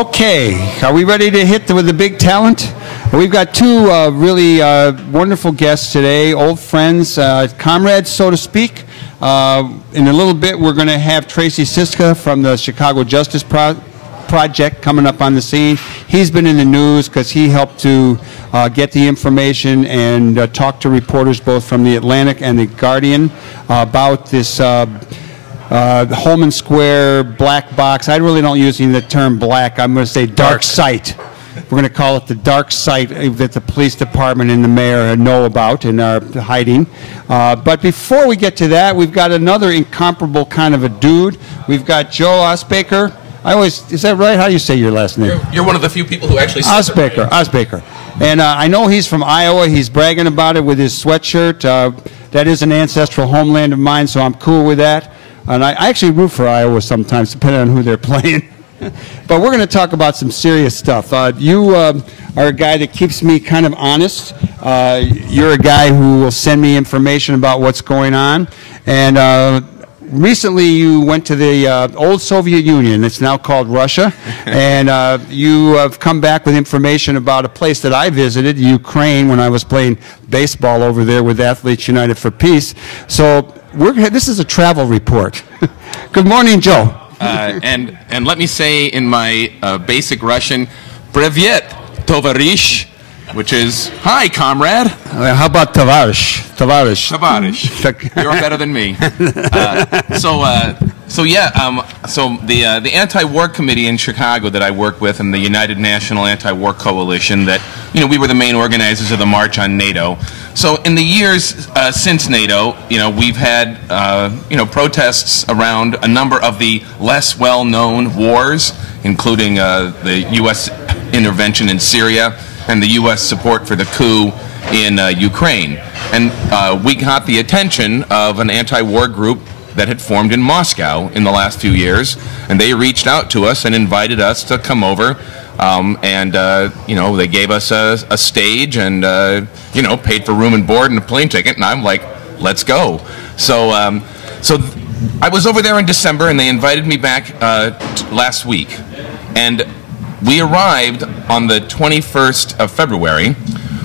Okay, are we ready to hit with the big talent? We've got two really wonderful guests today, old friends, comrades, so to speak. In a little bit, we're going to have Tracy Siska from the Chicago Justice Project coming up on the scene. He's been in the news because he helped to get the information and talk to reporters both from the Atlantic and the Guardian about this Holman Square black box. I really don't use the term black. I'm going to say dark site. We're going to call it the dark site that the police department and the mayor know about and are hiding. But before we get to that, we've got another incomparable kind of a dude. We've got Joe Iosbaker. Is that right? How do you say your last name? You're one of the few people who actually says Iosbaker. Iosbaker. And I know he's from Iowa. He's bragging about it with his sweatshirt. That is an ancestral homeland of mine, so I'm cool with that. And I actually root for Iowa sometimes, depending on who they're playing. But we're going to talk about some serious stuff. You are a guy that keeps me kind of honest. You're a guy who will send me information about what's going on. And recently you went to the old Soviet Union. It's now called Russia. And you have come back with information about a place that I visited, Ukraine, when I was playing baseball over there with Athletes United for Peace. So this is a travel report. Good morning, Joe. And let me say in my basic Russian, "Привет, товарищ," which is "Hi, comrade." How about tavarish? Tavarish. Tavarish. You're better than me. So the anti-war committee in Chicago that I work with, and the United National Anti-War Coalition, that we were the main organizers of the March on NATO. So in the years since NATO, we've had protests around a number of the less well-known wars, including the U.S. intervention in Syria and the U.S. support for the coup in Ukraine. And we got the attention of an anti-war group that had formed in Moscow in the last few years, and they reached out to us and invited us to come over. They gave us a stage and, paid for room and board and a plane ticket, and I'm like, let's go. So I was over there in December, and they invited me back last week. And we arrived on the 21st of February,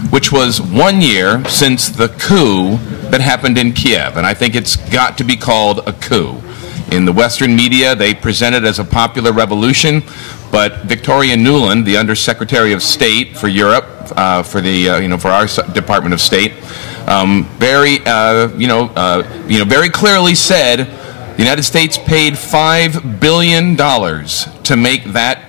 which was 1 year since the coup that happened in Kiev. And I think it's got to be called a coup. In the Western media, they present it as a popular revolution. But Victoria Nuland, the Undersecretary of State for Europe, for our Department of State, very clearly said the United States paid $5 billion to make that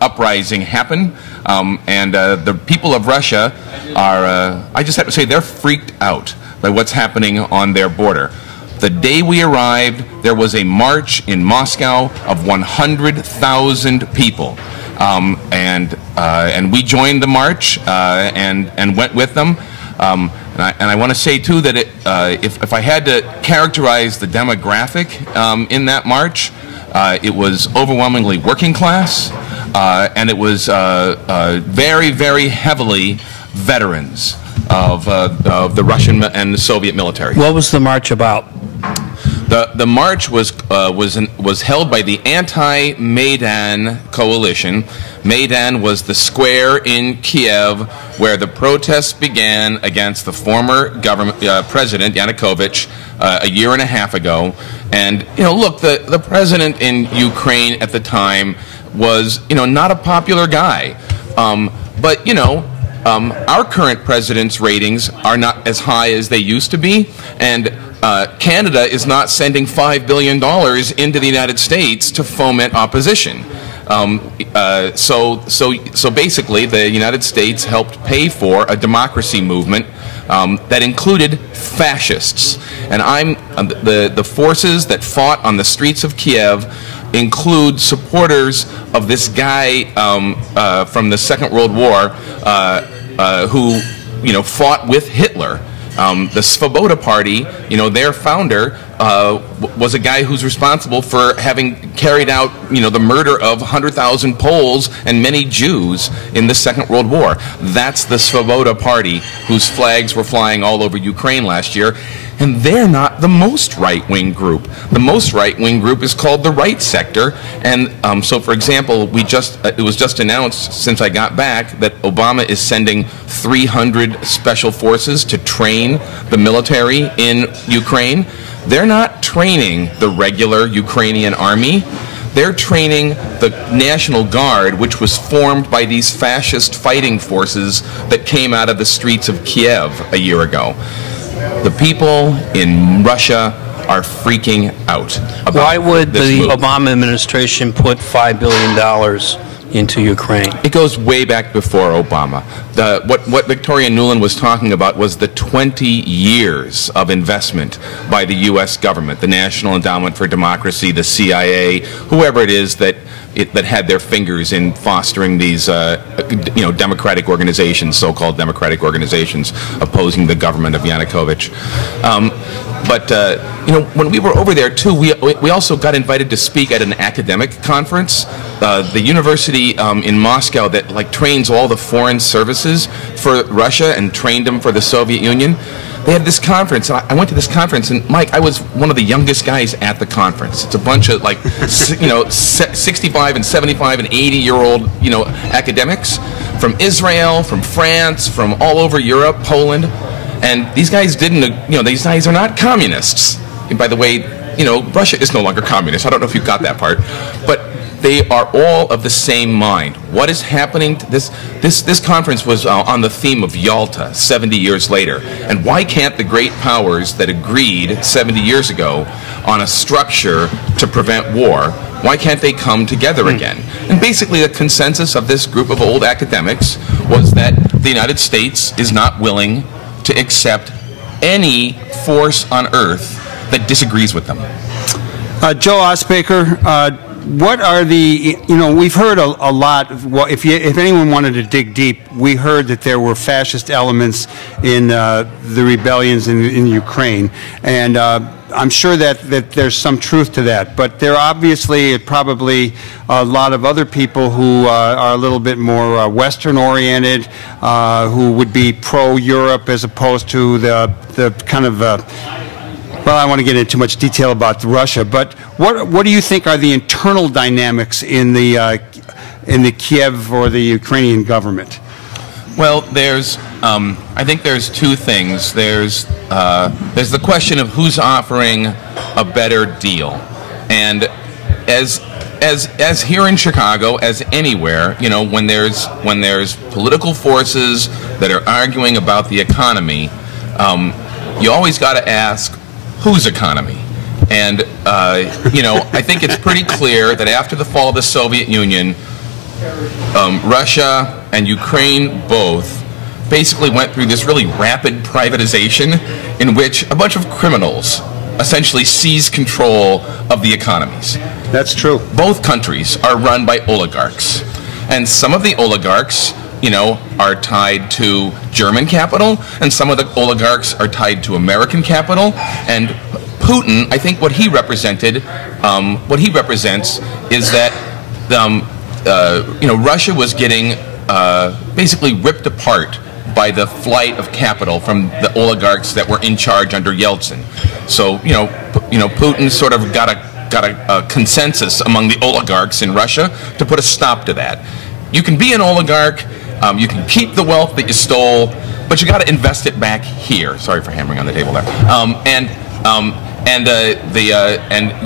uprising happen, and the people of Russia are, I just have to say, they're freaked out by what's happening on their border. The day we arrived, there was a march in Moscow of 100,000 people, and we joined the march and went with them. And I want to say too that if I had to characterize the demographic in that march, it was overwhelmingly working class, and it was very, very heavily veterans of the Russian and the Soviet military. What was the march about? The march was held by the Anti-Maidan coalition. Maidan was the square in Kiev where the protests began against the former government president Yanukovych a year and a half ago. And look, the president in Ukraine at the time was not a popular guy, but our current president's ratings are not as high as they used to be, and Canada is not sending $5 billion into the United States to foment opposition. So basically, the United States helped pay for a democracy movement that included fascists. And the forces that fought on the streets of Kiev include supporters of this guy from the Second World War who fought with Hitler. The Svoboda Party, their founder, was a guy who's responsible for having carried out, the murder of 100,000 Poles and many Jews in the Second World War. That's the Svoboda Party, whose flags were flying all over Ukraine last year. And they're not the most right-wing group. The most right-wing group is called the Right Sector. And so, for example, it was just announced since I got back that Obama is sending 300 special forces to train the military in Ukraine. They're not training the regular Ukrainian army. They're training the National Guard, which was formed by these fascist fighting forces that came out of the streets of Kiev a year ago. The people in Russia are freaking out about Why would the move. Obama administration put $5 billion into Ukraine? It goes way back before Obama. What Victoria Nuland was talking about was the 20 years of investment by the U.S. government, the National Endowment for Democracy, the CIA, whoever it is that had their fingers in fostering these, democratic organizations, so-called democratic organizations, opposing the government of Yanukovych. When we were over there too, we also got invited to speak at an academic conference. The university in Moscow that trains all the foreign services for Russia and trained them for the Soviet Union. They had this conference. I went to this conference, and Mike, I was one of the youngest guys at the conference. It's a bunch of 65 and 75 and 80-year-old academics from Israel, from France, from all over Europe, Poland, and these guys these guys are not communists. And by the way, Russia is no longer communist. I don't know if you got that part, but they are all of the same mind. What is happening to this conference was on the theme of Yalta 70 years later. And why can't the great powers that agreed 70 years ago on a structure to prevent war, why can't they come together again? And basically the consensus of this group of old academics was that the United States is not willing to accept any force on earth that disagrees with them. Joe Iosbaker, what are the, we've heard a lot, well, if anyone wanted to dig deep, we heard that there were fascist elements in the rebellions in Ukraine, and I'm sure that there's some truth to that, but there are obviously probably a lot of other people who are a little bit more Western-oriented, who would be pro-Europe as opposed to the kind of well, I don't want to get into too much detail about Russia, but what do you think are the internal dynamics in the Kiev or the Ukrainian government? Well, I think there's two things. There's the question of who's offering a better deal, and as here in Chicago, as anywhere, when there's political forces that are arguing about the economy, you always got to ask, whose economy? And, I think it's pretty clear that after the fall of the Soviet Union, Russia and Ukraine both basically went through this really rapid privatization in which a bunch of criminals essentially seized control of the economies. That's true. Both countries are run by oligarchs. And some of the oligarchs are tied to German capital, and some of the oligarchs are tied to American capital. And Putin, I think what he represents is that Russia was getting basically ripped apart by the flight of capital from the oligarchs that were in charge under Yeltsin. So Putin sort of got a consensus among the oligarchs in Russia to put a stop to that. You can be an oligarch. You can keep the wealth that you stole, but you got to invest it back here. Sorry for hammering on the table there. And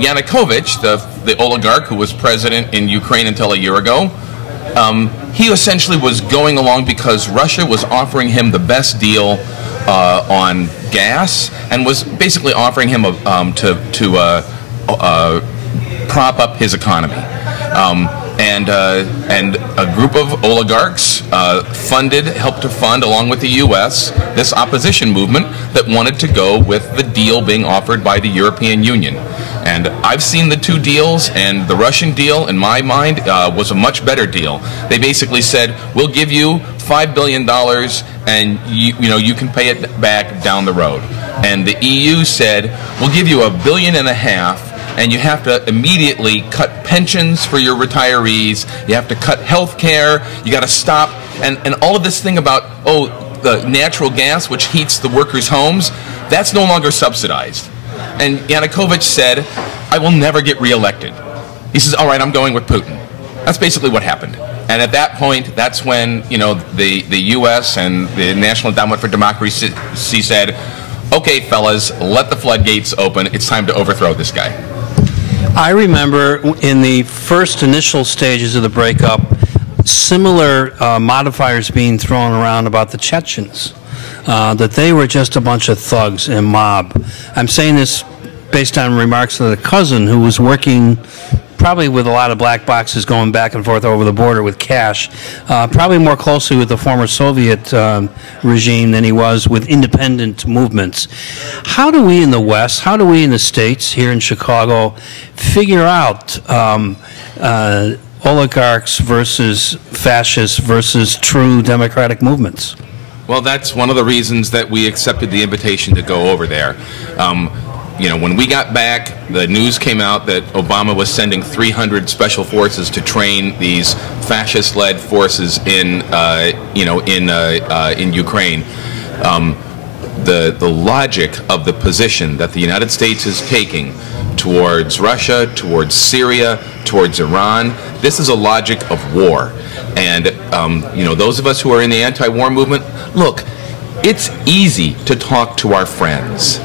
Yanukovych, the oligarch who was president in Ukraine until a year ago, he essentially was going along because Russia was offering him the best deal on gas, and was basically offering him to prop up his economy. And a group of oligarchs helped to fund, along with the U.S., this opposition movement that wanted to go with the deal being offered by the European Union. And I've seen the two deals, and the Russian deal, in my mind, was a much better deal. They basically said, we'll give you $5 billion, and you can pay it back down the road. And the EU said, we'll give you $1.5 billion, and you have to immediately cut pensions for your retirees, you have to cut health care, you got to stop, and all of this thing about, the natural gas, which heats the workers' homes, that's no longer subsidized. And Yanukovych said, I will never get reelected. He says, all right, I'm going with Putin. That's basically what happened. And at that point, that's when, the U.S. and the National Endowment for Democracy said, okay, fellas, let the floodgates open. It's time to overthrow this guy. I remember in the first initial stages of the breakup, similar modifiers being thrown around about the Chechens, that they were just a bunch of thugs and mob. I'm saying this based on remarks of a cousin who was working probably with a lot of black boxes going back and forth over the border with cash, probably more closely with the former Soviet regime than he was with independent movements. How do we in the West, how do we in the States, here in Chicago, figure out oligarchs versus fascists versus true democratic movements? Well, that's one of the reasons that we accepted the invitation to go over there. When we got back, the news came out that Obama was sending 300 special forces to train these fascist-led forces in Ukraine. The logic of the position that the United States is taking towards Russia, towards Syria, towards Iran, this is a logic of war. And those of us who are in the anti-war movement, look, it's easy to talk to our friends.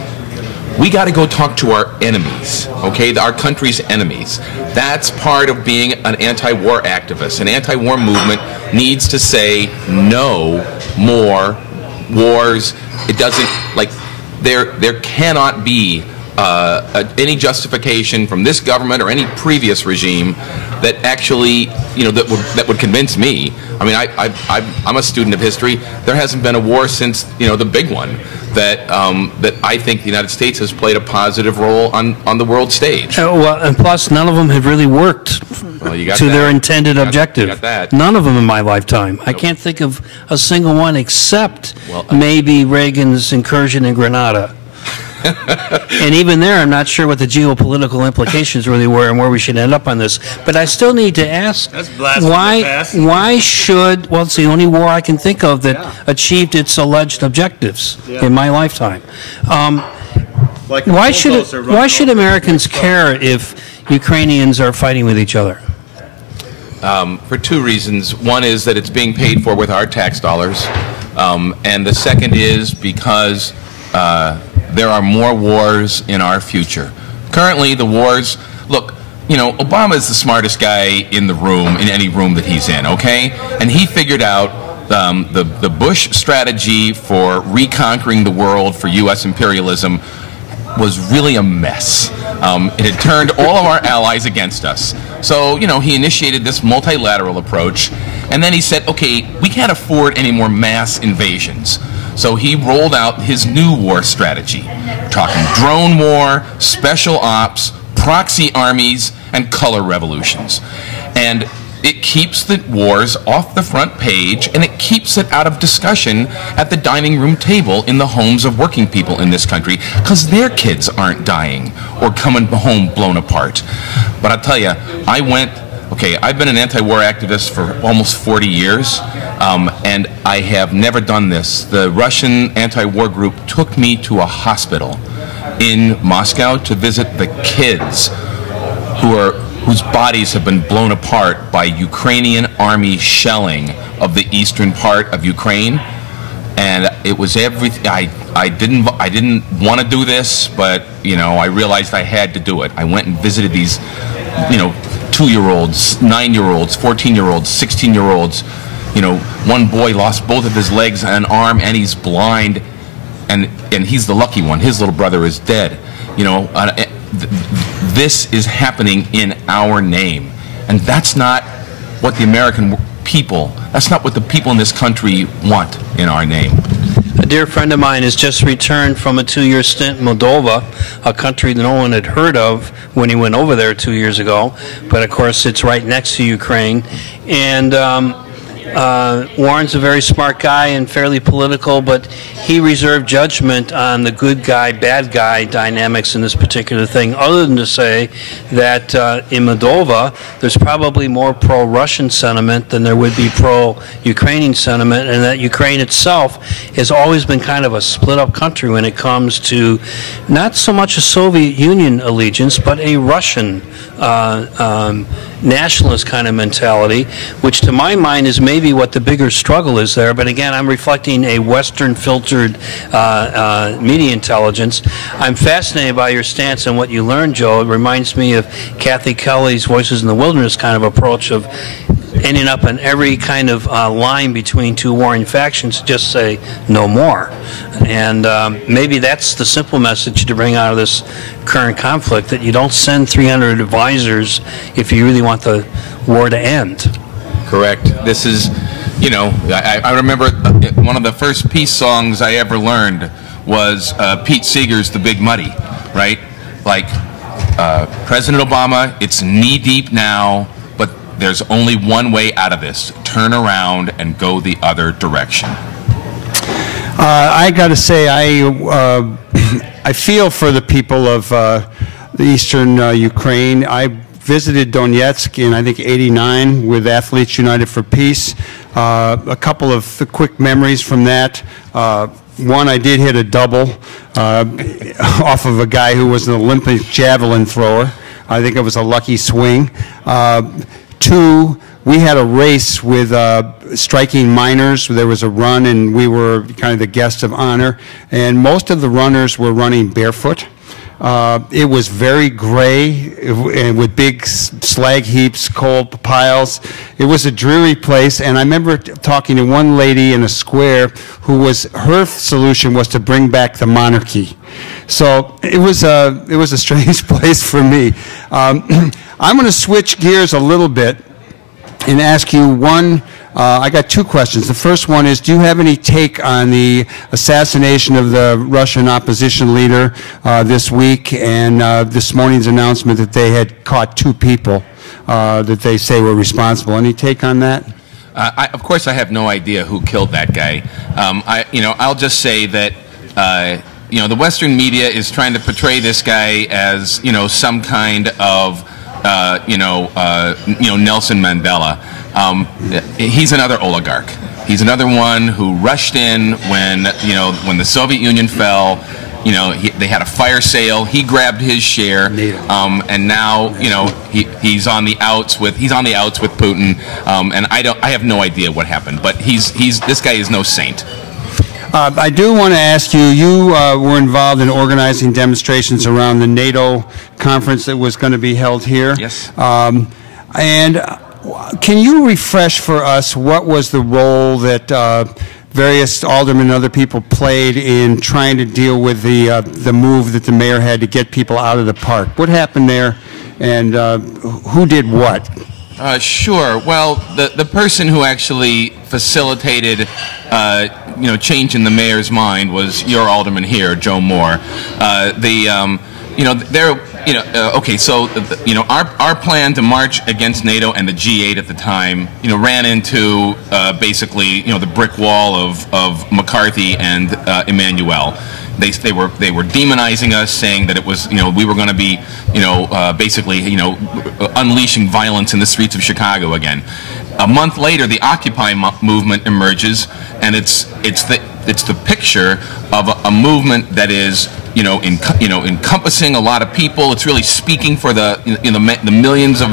We got to go talk to our enemies, okay, our country's enemies. That's part of being an anti-war activist. An anti-war movement needs to say no more wars. It doesn't, there cannot be any justification from this government or any previous regime that actually, that would convince me. I mean, I'm a student of history. There hasn't been a war since, the big one. That I think the United States has played a positive role on the world stage. Well, and plus, none of them have really worked to their intended objective. You got that. None of them in my lifetime. I can't think of a single one except maybe Reagan's incursion in Grenada. And even there, I'm not sure what the geopolitical implications really were and where we should end up on this. But I still need to ask, why should, well, it's the only war I can think of that achieved its alleged objectives in my lifetime. Why should Americans care if Ukrainians are fighting with each other? For two reasons. One is that it's being paid for with our tax dollars. And the second is because there are more wars in our future. Currently, the wars, look, Obama is the smartest guy in the room, in any room that he's in, okay? And he figured out the Bush strategy for reconquering the world for U.S. imperialism was really a mess. It had turned all of our allies against us. So, he initiated this multilateral approach, and then he said, okay, we can't afford any more mass invasions. So he rolled out his new war strategy, talking drone war, special ops, proxy armies, and color revolutions. And it keeps the wars off the front page, and it keeps it out of discussion at the dining room table in the homes of working people in this country, because their kids aren't dying or coming home blown apart. But I'll tell you, I've been an anti-war activist for almost 40 years, and I have never done this. The Russian anti-war group took me to a hospital in Moscow to visit the kids whose bodies have been blown apart by Ukrainian army shelling of the eastern part of Ukraine. And it was everything. I didn't want to do this, but I realized I had to do it. I went and visited these 2-year-olds, 9-year-olds, 14-year-olds, 16-year-olds. One boy lost both of his legs and an arm, and he's blind, and he's the lucky one. His little brother is dead. This is happening in our name, and that's not what the American people, that's not what the people in this country want in our name. A dear friend of mine has just returned from a 2-year stint in Moldova, a country that no one had heard of when he went over there 2 years ago. But of course, it's right next to Ukraine. And Warren's a very smart guy and fairly political, but he reserved judgment on the good guy, bad guy dynamics in this particular thing, other than to say that in Moldova, there's probably more pro-Russian sentiment than there would be pro-Ukrainian sentiment, and that Ukraine itself has always been kind of a split-up country when it comes to not so much a Soviet Union allegiance, but a Russian nationalist kind of mentality, which to my mind is maybe what the bigger struggle is there. But again, I'm reflecting a Western filtered media intelligence. I'm fascinated by your stance on what you learned, Joe. It reminds me of Kathy Kelly's Voices in the Wilderness kind of approach of ending up on every kind of line between two warring factions, just say no more. And maybe that's the simple message to bring out of this current conflict, that you don't send 300 advisors if you really want the war to end. Correct. This is, you know, I remember one of the first peace songs I ever learned was Pete Seeger's The Big Muddy, right? Like, President Obama, it's knee-deep now, but there's only one way out of this. Turn around and go the other direction. I got to say, I feel for the people of the eastern Ukraine. I visited Donetsk in, I think, '89 with Athletes United for Peace. A couple of quick memories from that. One, I did hit a double off of a guy who was an Olympic javelin thrower. I think it was a lucky swing. Two, we had a race with striking miners. There was a run, and we were kind of the guest of honor. And most of the runners were running barefoot. It was very gray and with big slag heaps, coal piles. It was a dreary place, and I remember talking to one lady in a square who was, her solution was to bring back the monarchy. So it was a strange place for me. I'm going to switch gears a little bit and ask you one. I got two questions. The first one is, do you have any take on the assassination of the Russian opposition leader this week, and this morning's announcement that they had caught two people that they say were responsible? Any take on that? Of course, I have no idea who killed that guy. I'll just say that the Western media is trying to portray this guy as some kind of Nelson Mandela. He's another oligarch. He's another one who rushed in when the Soviet Union fell. They had a fire sale. He grabbed his share, and now he's on the outs with Putin. And I have no idea what happened. But this guy is no saint. I do want to ask you, you were involved in organizing demonstrations around the NATO conference that was going to be held here. Yes. And can you refresh for us what was the role that various aldermen and other people played in trying to deal with the move that the mayor had to get people out of the park? What happened there, and who did what? Sure. Well, the person who actually facilitated, change in the mayor's mind was your alderman here, Joe Moore. Our plan to march against NATO and the G8 at the time, ran into basically, the brick wall of McCarthy and Emmanuel. They were demonizing us, saying that it was we were going to be basically unleashing violence in the streets of Chicago again. A month later, the Occupy movement emerges, and it's the picture of a movement that is encompassing a lot of people. It's really speaking for the millions of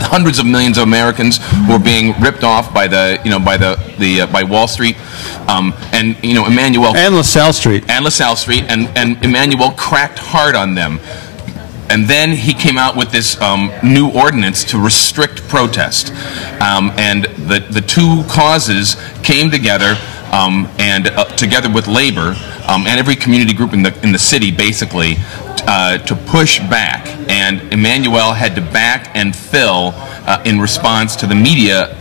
hundreds of millions of Americans who are being ripped off by by Wall Street. And Emmanuel and LaSalle Street and Emmanuel cracked hard on them, and then he came out with this new ordinance to restrict protest, and the two causes came together, and together with labor and every community group in the city basically to push back, and Emmanuel had to back and fill in response to the media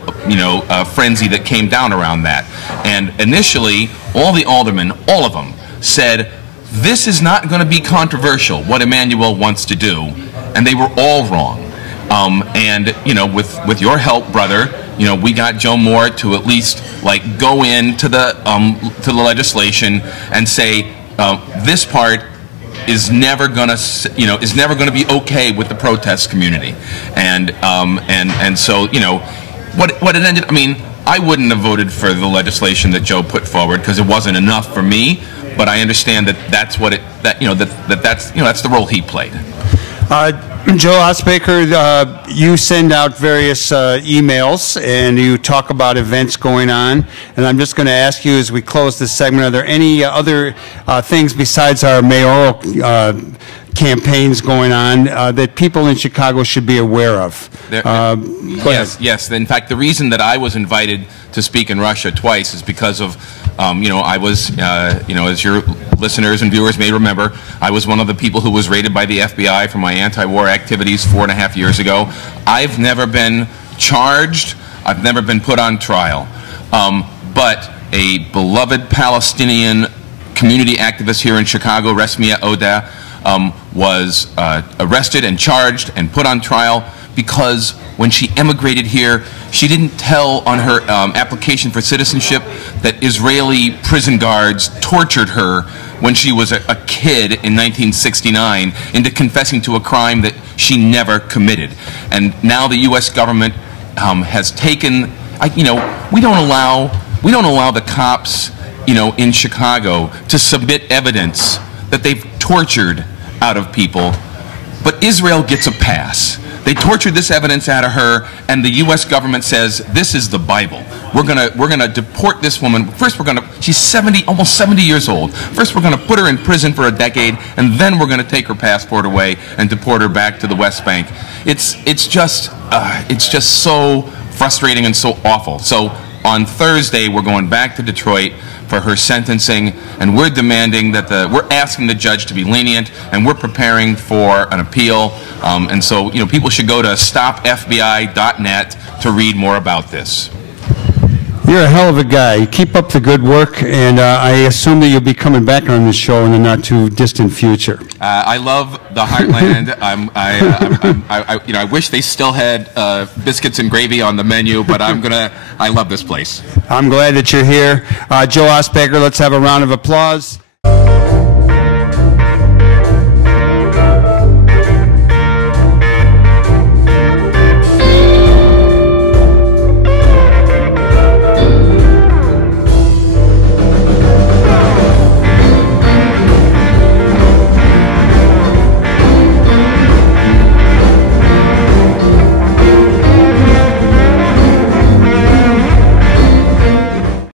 frenzy that came down around that. And initially, all the aldermen, all of them, said, this is not going to be controversial, what Emmanuel wants to do. And they were all wrong. With your help, brother, we got Joe Moore to at least like go into the legislation and say this part is never gonna be okay with the protest community, and so what it ended. I mean, I wouldn't have voted for the legislation that Joe put forward because it wasn't enough for me. But I understand that's the role he played. Joe Iosbaker, you send out various emails and you talk about events going on. And I'm just going to ask you as we close this segment, are there any other things besides our mayoral campaigns going on that people in Chicago should be aware of? Yes. In fact, the reason that I was invited to speak in Russia twice is because of, I was, as your listeners and viewers may remember, I was one of the people who was raided by the FBI for my anti-war activities 4.5 years ago. I've never been charged. I've never been put on trial. But a beloved Palestinian community activist here in Chicago, Resmia Oda, was arrested and charged and put on trial because when she emigrated here, she didn't tell on her application for citizenship that Israeli prison guards tortured her when she was a kid in 1969 into confessing to a crime that she never committed. And now the U.S. government has taken, we don't allow the cops, in Chicago to submit evidence that they've tortured out of people, but Israel gets a pass. They tortured this evidence out of her, and the U.S. government says this is the Bible. We're gonna deport this woman. First, she's 70, almost 70 years old. First, we're gonna put her in prison for a decade, and then we're gonna take her passport away and deport her back to the West Bank. It's just so frustrating and so awful. So on Thursday, we're going back to Detroit for her sentencing, and we're demanding that we're asking the judge to be lenient, and we're preparing for an appeal. And so, people should go to stopfbi.net to read more about this. You're a hell of a guy. Keep up the good work, and I assume that you'll be coming back on this show in the not too distant future. I love the Heartland. I wish they still had biscuits and gravy on the menu, but I love this place. I'm glad that you're here. Joe Iosbaker, let's have a round of applause.